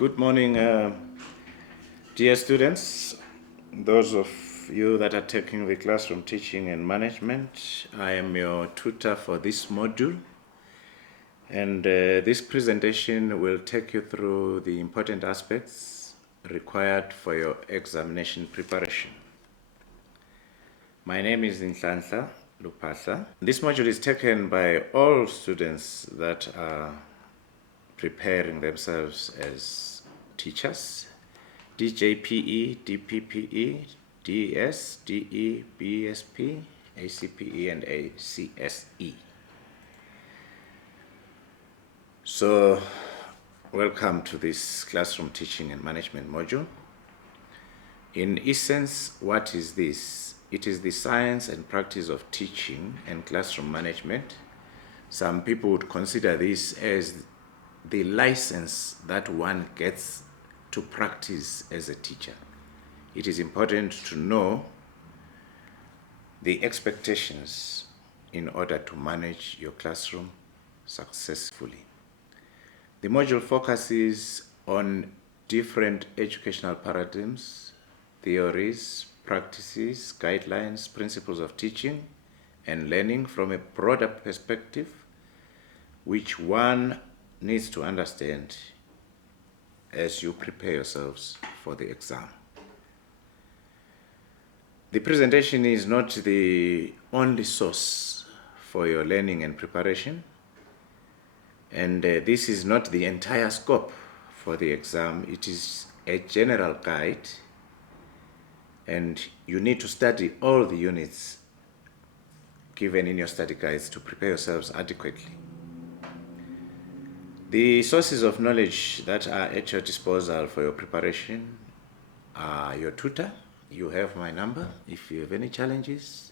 Good morning, dear students. Those of you that are taking the classroom teaching and management, I am your tutor for this module. And this presentation will take you through the important aspects required for your examination preparation. My name is Nhlanhla Lupahla. This module is taken by all students that are preparing themselves as teachers: DJPE, DPPE, DS, DE, BSP, ACPE, and ACSE. So, welcome to this classroom teaching and management module. In essence, what is this? It is the science and practice of teaching and classroom management. Some people would consider this as the license that one gets to practice as a teacher. It is important to know the expectations in order to manage your classroom successfully. The module focuses on different educational paradigms, theories, practices, guidelines, principles of teaching and learning from a broader perspective, which one needs to understand as you prepare yourselves for the exam. The presentation is not the only source for your learning and preparation, and this is not the entire scope for the exam. It is a general guide, and you need to study all the units given in your study guides to prepare yourselves adequately. The sources of knowledge that are at your disposal for your preparation are your tutor. You have my number. If you have any challenges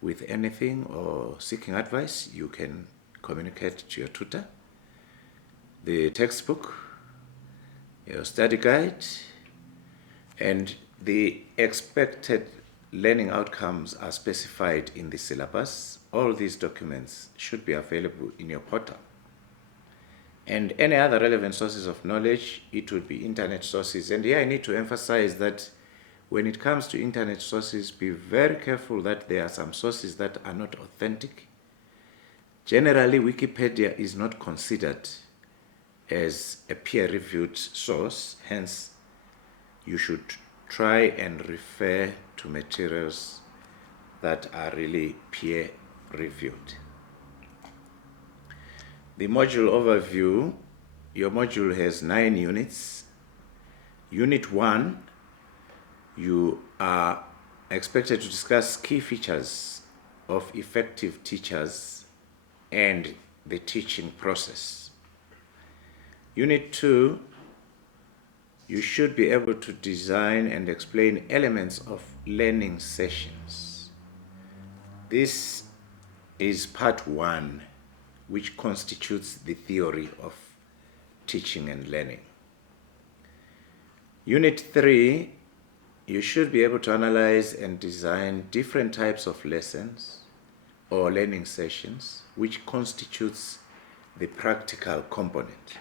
with anything or seeking advice, you can communicate to your tutor. The textbook, your study guide, and the expected learning outcomes are specified in the syllabus. All these documents should be available in your portal. And any other relevant sources of knowledge, it would be internet sources. And here I need to emphasize that when it comes to internet sources, be very careful that there are some sources that are not authentic. Generally, Wikipedia is not considered as a peer-reviewed source. Hence, you should try and refer to materials that are really peer-reviewed. The module overview: your module has 9 units. Unit 1, you are expected to discuss key features of effective teachers and the teaching process. Unit 2, you should be able to design and explain elements of learning sessions. This is part 1, which constitutes the theory of teaching and learning. Unit 3, you should be able to analyze and design different types of lessons or learning sessions, which constitutes the practical component.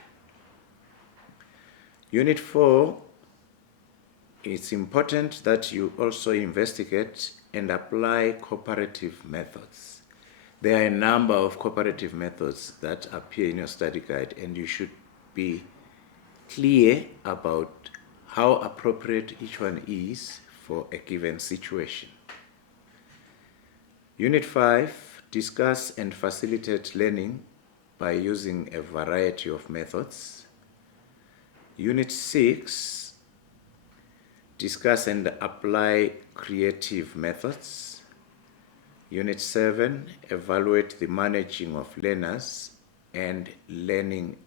Unit 4, it's important that you also investigate and apply cooperative methods. There are a number of cooperative methods that appear in your study guide, and you should be clear about how appropriate each one is for a given situation. Unit 5, discuss and facilitate learning by using a variety of methods. Unit 6, discuss and apply creative methods. Unit 7, evaluate the managing of learners and learning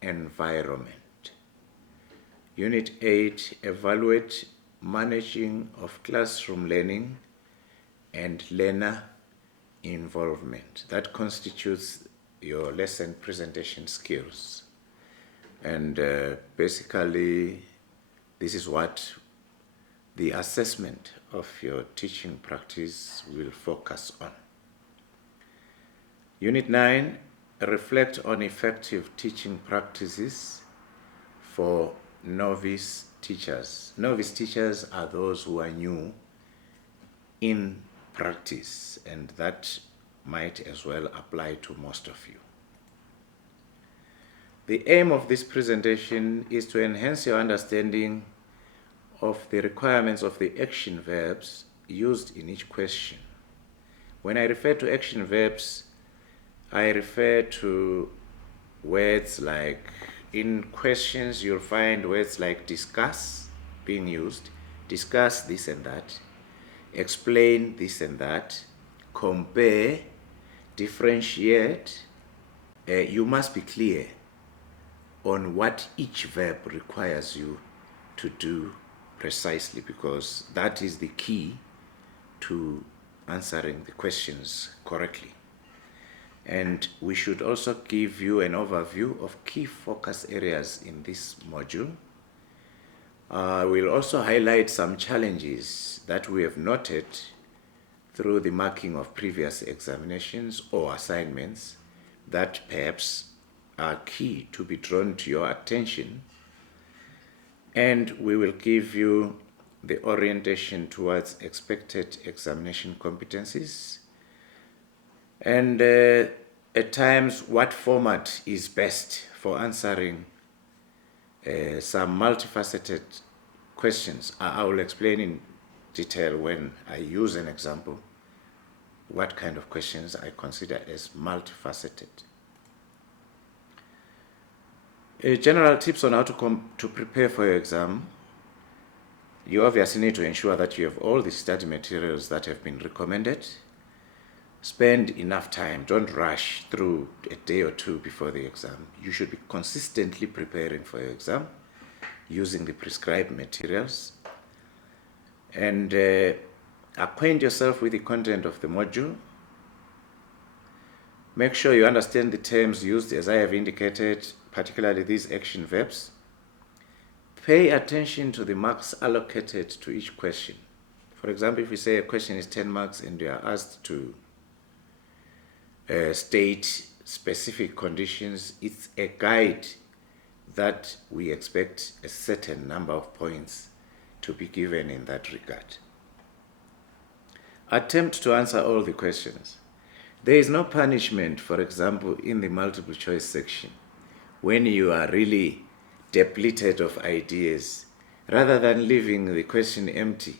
environment. Unit 8, evaluate managing of classroom learning and learner involvement. That constitutes your lesson presentation skills. And basically, this is what the assessment of your teaching practice will focus on. Unit 9, reflect on effective teaching practices for novice teachers. Novice teachers are those who are new in practice, and that might as well apply to most of you. The aim of this presentation is to enhance your understanding of the requirements of the action verbs used in each question. When I refer to action verbs, I refer to words like, in questions you'll find words like discuss being used, discuss this and that, explain this and that, compare, differentiate. You must be clear on what each verb requires you to do precisely, because that is the key to answering the questions correctly. And we should also give you an overview of key focus areas in this module. We'll also highlight some challenges that we have noted through the marking of previous examinations or assignments that perhaps are key to be drawn to your attention. And we will give you the orientation towards expected examination competencies, and at times what format is best for answering some multifaceted questions. I will explain in detail when I use an example what kind of questions I consider as multifaceted. General tips on how to prepare for your exam. You obviously need to ensure that you have all the study materials that have been recommended. Spend enough time. Don't rush through a day or two before the exam. You should be consistently preparing for your exam using the prescribed materials. And acquaint yourself with the content of the module. Make sure you understand the terms used, as I have indicated, particularly these action verbs. Pay attention to the marks allocated to each question. For example, if we say a question is 10 marks and you are asked to state specific conditions, it's a guide that we expect a certain number of points to be given in that regard. Attempt to answer all the questions. There is no punishment, for example, in the multiple choice section when you are really depleted of ideas. Rather than leaving the question empty,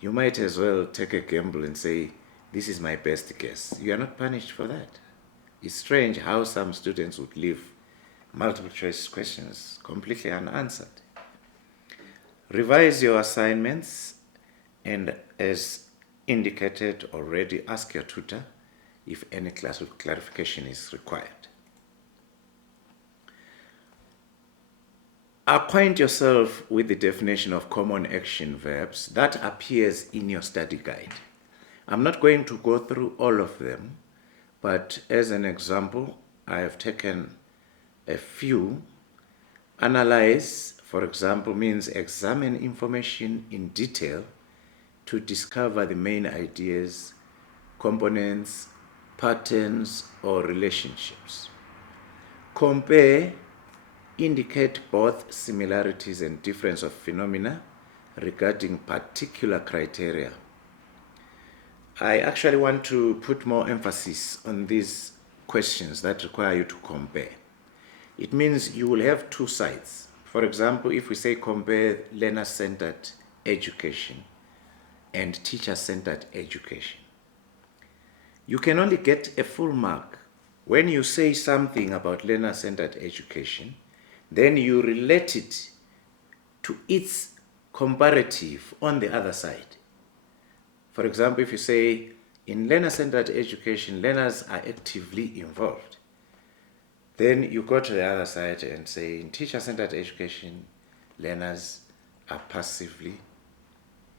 you might as well take a gamble and say, this is my best guess. You are not punished for that. It's strange how some students would leave multiple choice questions completely unanswered. Revise your assignments, and as indicated already, ask your tutor if any clarification is required. Acquaint yourself with the definition of common action verbs that appears in your study guide. I'm not going to go through all of them, but as an example, I have taken a few. Analyze, for example, means examine information in detail to discover the main ideas, components, patterns, or relationships. Compare, indicate both similarities and difference of phenomena regarding particular criteria. I actually want to put more emphasis on these questions that require you to compare. It means you will have two sides. For example, if we say compare learner-centered education and teacher-centered education, you can only get a full mark when you say something about learner-centered education, then you relate it to its comparative on the other side. For example, if you say, in learner-centered education, learners are actively involved, then you go to the other side and say, in teacher-centered education, learners are passively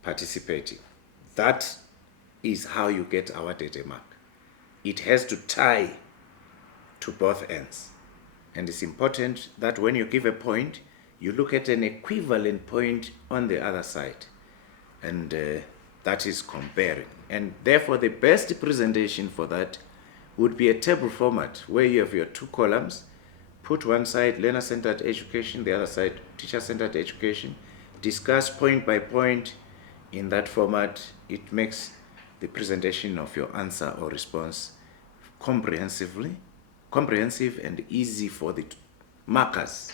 participating. That is how you get awarded a mark. It has to tie to both ends. And it's important that when you give a point, you look at an equivalent point on the other side. And that is comparing. And therefore, the best presentation for that would be a table format where you have your two columns, Put one side learner-centered education, the other side teacher-centered education. Discuss point by point in that format. It makes the presentation of your answer or response comprehensive and easy for the markers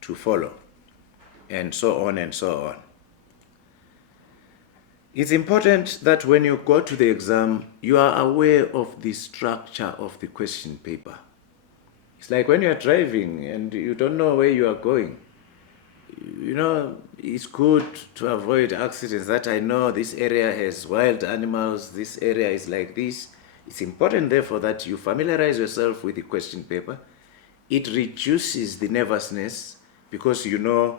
to follow, and so on and so on. It's important that when you go to the exam, you are aware of the structure of the question paper. It's like when you're driving and you don't know where you are going. You know, it's good to avoid accidents, that I know this area has wild animals, this area is like this. It's important, therefore, that you familiarize yourself with the question paper. It reduces the nervousness because you know,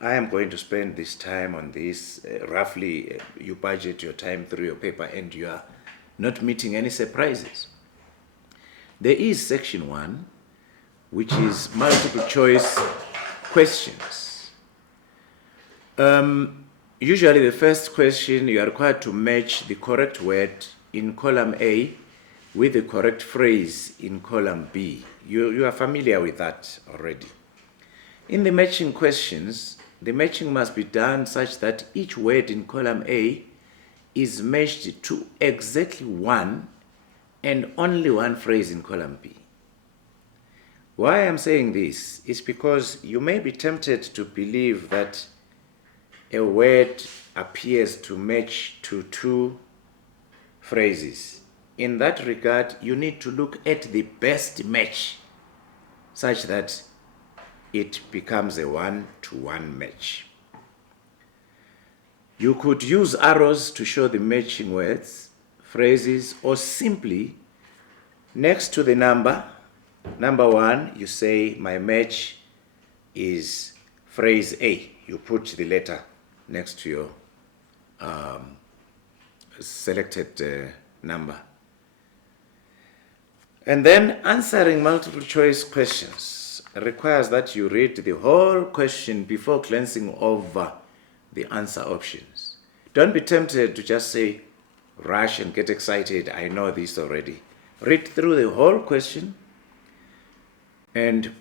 I am going to spend this time on this. Roughly, you budget your time through your paper and you are not meeting any surprises. There is section 1, which is multiple choice questions. Usually the first question, you are required to match the correct word in column A with the correct phrase in column B. You are familiar with that already. In the matching questions, the matching must be done such that each word in column A is matched to exactly one and only one phrase in column B. Why I'm saying this is because you may be tempted to believe that a word appears to match to 2 phrases. In that regard, you need to look at the best match such that it becomes a 1-to-1 match. You could use arrows to show the matching words, phrases, or simply next to the number 1, you say my match is phrase A. You put the letter next to your selected number. And then answering multiple choice questions requires that you read the whole question before glancing over the answer options. Don't be tempted to just say, rush and get excited, I know this already. Read through the whole question and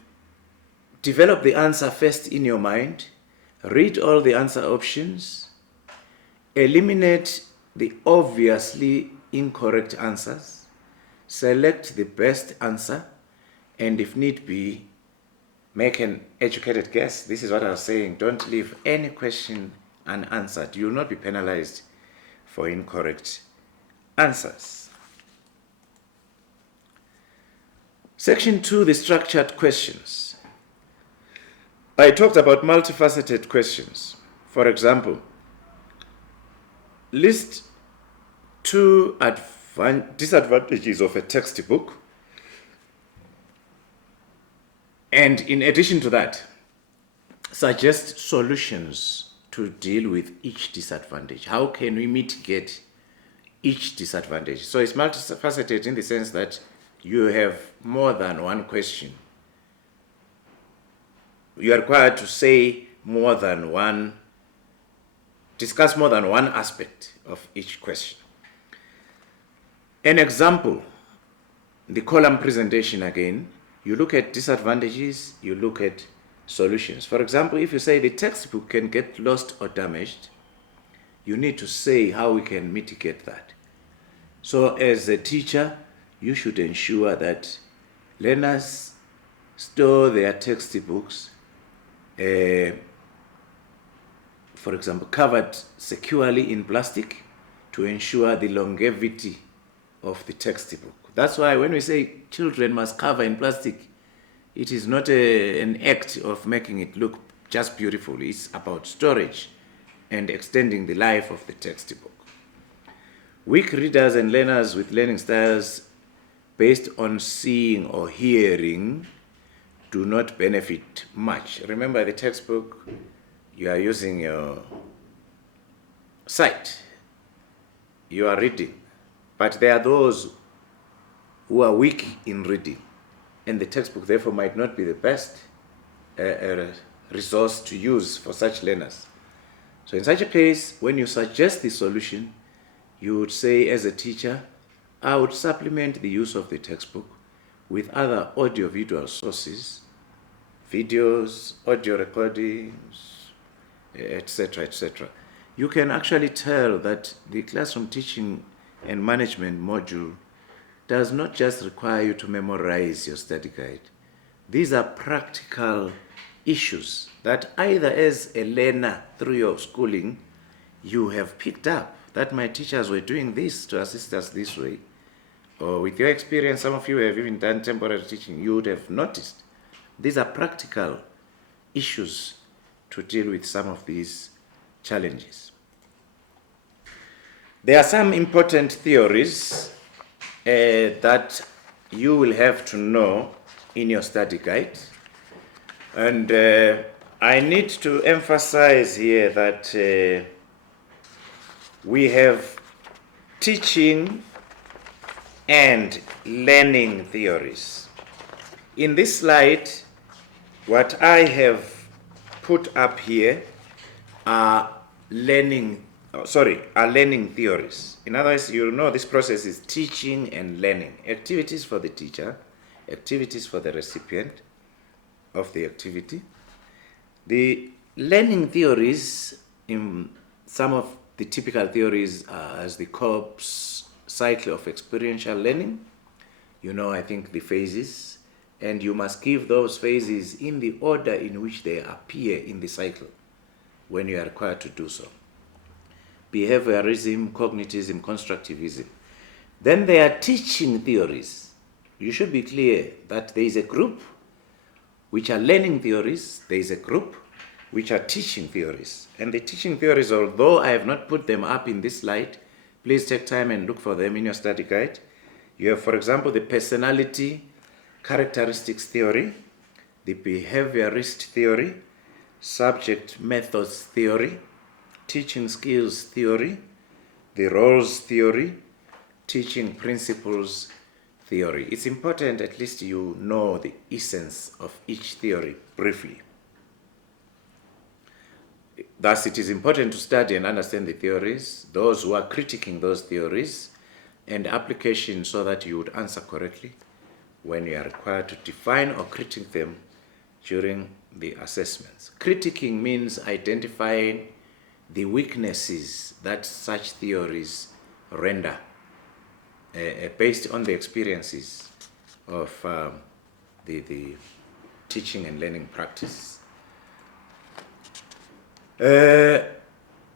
develop the answer first in your mind. Read all the answer options. Eliminate the obviously incorrect answers. Select the best answer, and if need be, make an educated guess. This is what I was saying. Don't leave any question unanswered. You will not be penalized for incorrect answers. Section 2, the structured questions. I talked about multifaceted questions. For example, list 2 disadvantages of a textbook, and in addition to that, suggest solutions to deal with each disadvantage. How can we mitigate each disadvantage? So it's multifaceted in the sense that you have more than one question. You are required to say discuss more than one aspect of each question. An example, the column presentation again, you look at disadvantages, you look at solutions. For example, if you say the textbook can get lost or damaged, you need to say how we can mitigate that. So as a teacher, you should ensure that learners store their textbooks, for example, covered securely in plastic to ensure the longevity of the textbook. That's why when we say children must cover in plastic, it is not an act of making it look just beautiful. It's about storage and extending the life of the textbook. Weak readers and learners with learning styles based on seeing or hearing do not benefit much. Remember, the textbook, you are using your sight. You are reading. But there are those who are weak in reading, and the textbook therefore might not be the best resource to use for such learners. So in such a case, when you suggest the solution, you would say, as a teacher, I would supplement the use of the textbook with other audiovisual sources videos, audio recordings, etc., etc. You can actually tell that the classroom teaching and management module does not just require you to memorize your study guide. These are practical issues that either as a learner through your schooling, you have picked up that my teachers were doing this to assist us this way. Or with your experience, some of you have even done temporary teaching, you would have noticed. These are practical issues to deal with some of these challenges. There are some important theories that you will have to know in your study guide. And I need to emphasize here that we have teaching and learning theories. In this slide, what I have put up here are learning theories. In other words, you know this process is teaching and learning. Activities for the teacher, activities for the recipient of the activity. The learning theories, in some of the typical theories are as the Cobb's cycle of experiential learning. You know, I think the phases, and you must give those phases in the order in which they appear in the cycle when you are required to do so. Behaviorism, cognitism, constructivism. Then there are teaching theories. You should be clear that there is a group which are learning theories, there is a group which are teaching theories. And the teaching theories, although I have not put them up in this slide, please take time and look for them in your study guide. You have, for example, the personality characteristics theory, the behaviorist theory, subject methods theory, teaching skills theory, the roles theory, teaching principles theory. It's important at least you know the essence of each theory briefly. Thus, it is important to study and understand the theories, those who are critiquing those theories, and application so that you would answer correctly when you are required to define or critique them during the assessments. Critiquing means identifying the weaknesses that such theories render based on the experiences of the teaching and learning practice.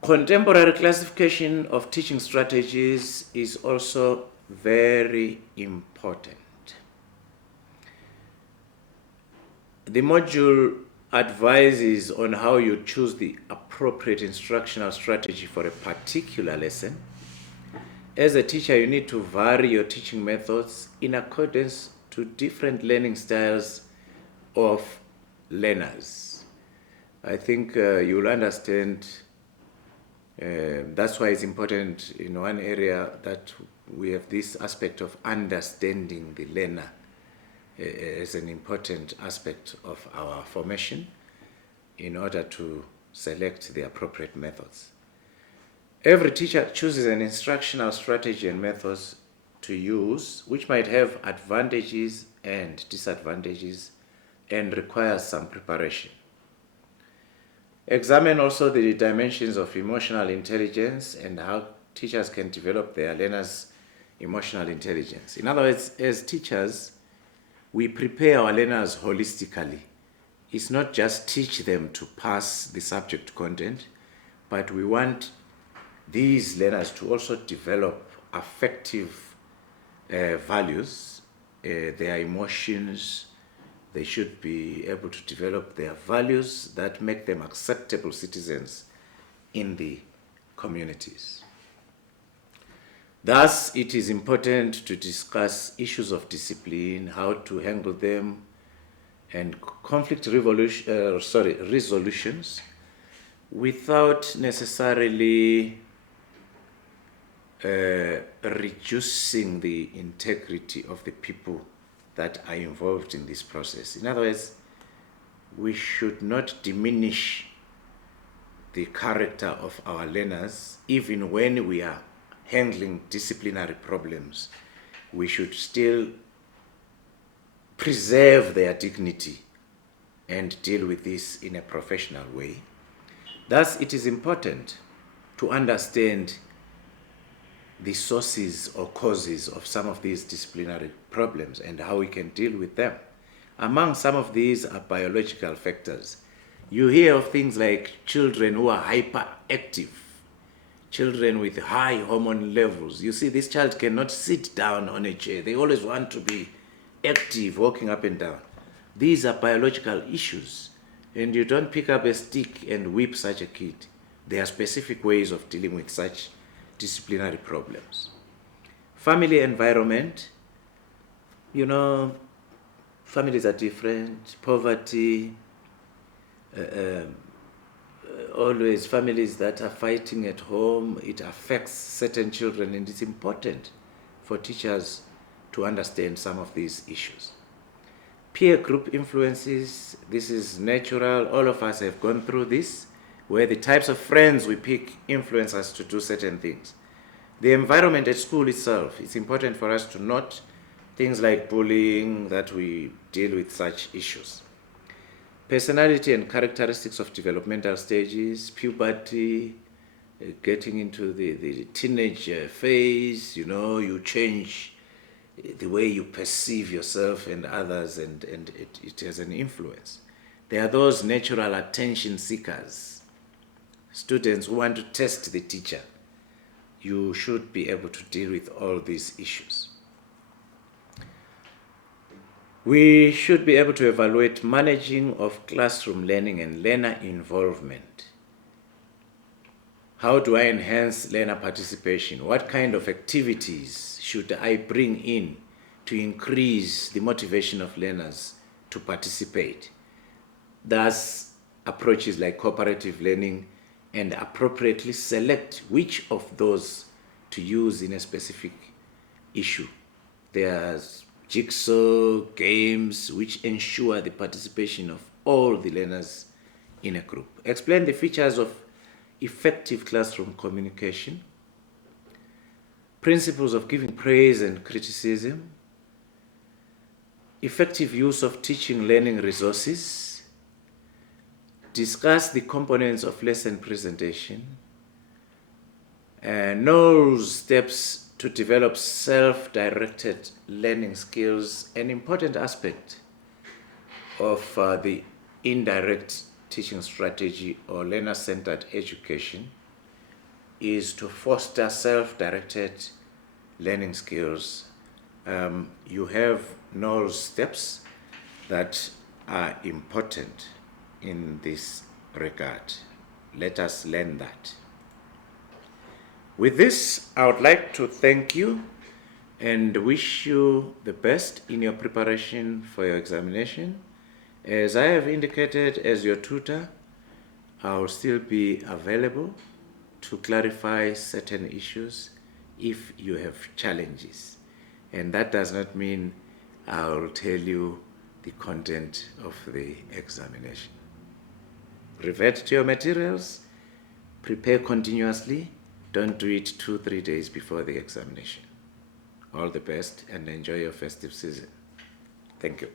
Contemporary classification of teaching strategies is also very important. The module advises on how you choose the appropriate instructional strategy for a particular lesson. As a teacher, you need to vary your teaching methods in accordance to different learning styles of learners. I think you'll understand that's why it's important in one area that we have this aspect of understanding the learner as an important aspect of our formation in order to select the appropriate methods. Every teacher chooses an instructional strategy and methods to use which might have advantages and disadvantages and requires some preparation. Examine also the dimensions of emotional intelligence and how teachers can develop their learners' emotional intelligence. In other words, as teachers, we prepare our learners holistically. It's not just teach them to pass the subject content, but we want these learners to also develop affective values, their emotions. They should be able to develop their values that make them acceptable citizens in the communities. Thus, it is important to discuss issues of discipline, how to handle them, and conflict resolutions without necessarily reducing the integrity of the people that are involved in this process. In other words, we should not diminish the character of our learners even when we are handling disciplinary problems. We should still preserve their dignity and deal with this in a professional way. Thus, it is important to understand the sources or causes of some of these disciplinary problems and how we can deal with them. Among some of these are biological factors. You hear of things like children who are hyperactive, children with high hormone levels. You see, this child cannot sit down on a chair. They always want to be active, walking up and down. These are biological issues, and you don't pick up a stick and whip such a kid. There are specific ways of dealing with such disciplinary problems. Family environment, families are different. Poverty, always families that are fighting at home, it affects certain children, and it's important for teachers to understand some of these issues. Peer group influences, this is natural. All of us have gone through this, where the types of friends we pick influence us to do certain things. The environment at school itself, it's important for us to note things like bullying, that we deal with such issues. Personality and characteristics of developmental stages, puberty, getting into the teenage phase, you change the way you perceive yourself and others, and it has an influence. There are those natural attention seekers, students who want to test the teacher. You should be able to deal with all these issues. We should be able to evaluate managing of classroom learning and learner involvement. How do I enhance learner participation? What kind of activities should I bring in to increase the motivation of learners to participate? Thus, approaches like cooperative learning, and appropriately select which of those to use in a specific issue. There's jigsaw games which ensure the participation of all the learners in a group. Explain the features of effective classroom communication, principles of giving praise and criticism, effective use of teaching learning resources, discuss the components of lesson presentation, know steps to develop self-directed learning skills. An important aspect of the indirect teaching strategy or learner-centered education is to foster self-directed learning skills. You have no steps that are important in this regard. Let us learn that. With this, I would like to thank you and wish you the best in your preparation for your examination. As I have indicated, as your tutor, I will still be available to clarify certain issues if you have challenges. And that does not mean I will tell you the content of the examination. Revert to your materials, prepare continuously, don't do it 2-3 days before the examination. All the best and enjoy your festive season. Thank you.